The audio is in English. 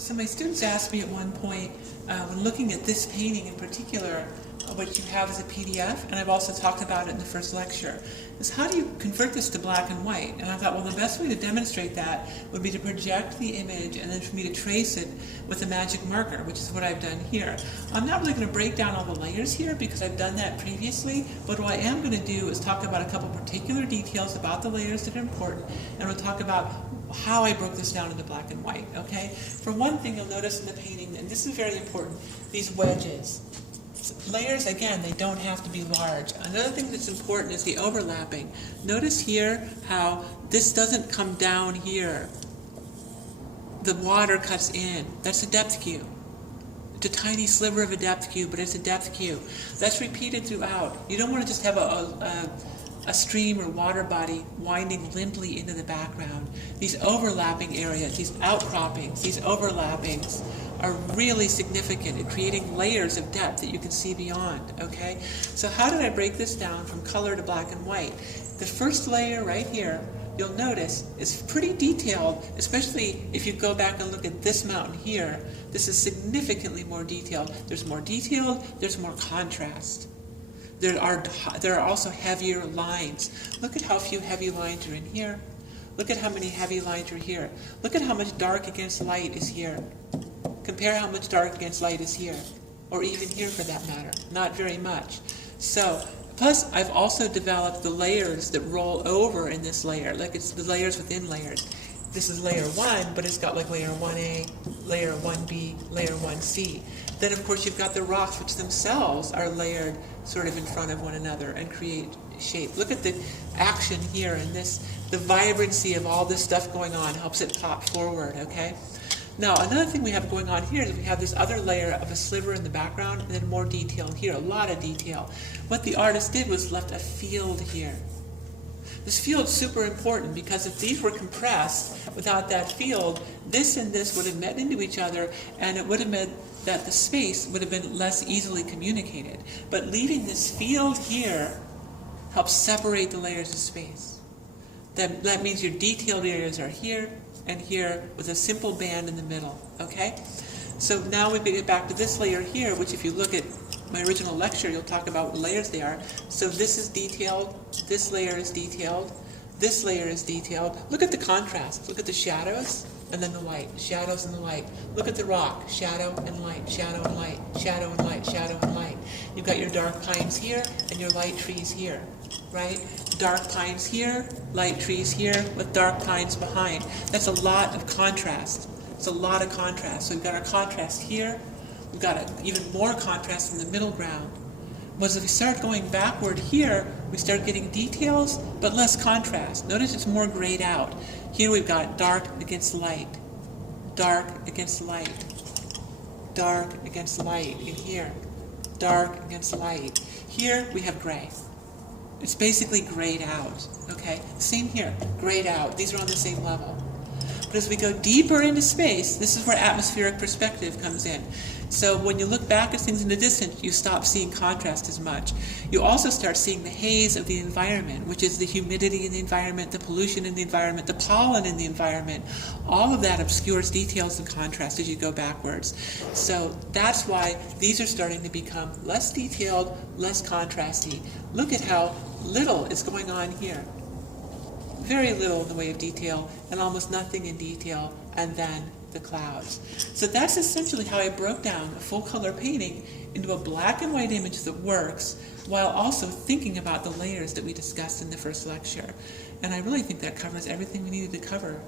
So my students asked me at one point, when looking at this painting in particular, which you have as a PDF, and I've also talked about it in the first lecture, is how do you convert this to black and white? And I thought, well, the best way to demonstrate that would be to project the image and then for me to trace it with a magic marker, which is what I've done here. I'm not really going to break down all the layers here because I've done that previously, but what I am going to do is talk about a couple particular details about the layers that are important, and we'll talk about how I broke this down into black and white, okay? For one thing, you'll notice in the painting, and this is very important, these wedges. Layers, again, they don't have to be large. Another thing that's important is the overlapping. Notice here how this doesn't come down here. The water cuts in. That's a depth cue. It's a tiny sliver of a depth cue, but it's a depth cue. That's repeated throughout. You don't want to just have a stream or water body winding limply into the background. These overlapping areas, these outcroppings, these overlappings are really significant in creating layers of depth that you can see beyond, okay? So how did I break this down from color to black and white? The first layer right here, you'll notice, is pretty detailed, especially if you go back and look at this mountain here. This is significantly more detailed. There's more detailed, there's more contrast. There are also heavier lines. Look at how few heavy lines are in here. Look at how many heavy lines are here. Look at how much dark against light is here. Compare how much dark against light is here, or even here for that matter. Not very much. So, plus I've also developed the layers that roll over in this layer, like it's the layers within layers. This is layer 1, but it's got like layer 1A, layer 1B, layer 1C. Then of course you've got the rocks, which themselves are layered sort of in front of one another and create shape. Look at the action here and this, the vibrancy of all this stuff going on helps it pop forward, okay? Now, another thing we have going on here is we have this other layer of a sliver in the background and then more detail here, a lot of detail. What the artist did was left a field here. This field's super important because if these were compressed without that field, this and this would have met into each other and it would have meant that the space would have been less easily communicated. But leaving this field here helps separate the layers of space. That means your detailed areas are here and here with a simple band in the middle, okay? So now we get back to this layer here, which if you look at my original lecture, you'll talk about what layers they are. So this is detailed, this layer is detailed, this layer is detailed. Look at the contrast. Look at the shadows and then the light, shadows and the light. Look at the rock, shadow and light, shadow and light, shadow and light, shadow and light. You've got your dark pines here and your light trees here, right? Dark pines here, light trees here, with dark pines behind. That's a lot of contrast. It's a lot of contrast. So we've got our contrast here. We've got even more contrast in the middle ground. But as we start going backward here, we start getting details, but less contrast. Notice it's more grayed out. Here we've got dark against light, dark against light, dark against light in here, dark against light. Here we have gray. It's basically grayed out, okay? Same here, grayed out. These are on the same level. But as we go deeper into space, this is where atmospheric perspective comes in. So when you look back at things in the distance, you stop seeing contrast as much. You also start seeing the haze of the environment, which is the humidity in the environment, the pollution in the environment, the pollen in the environment. All of that obscures details and contrast as you go backwards. So that's why these are starting to become less detailed, less contrasty. Look at how little is going on here. Very little in the way of detail, and almost nothing in detail, and then the clouds. So that's essentially how I broke down a full color painting into a black and white image that works, while also thinking about the layers that we discussed in the first lecture. And I really think that covers everything we needed to cover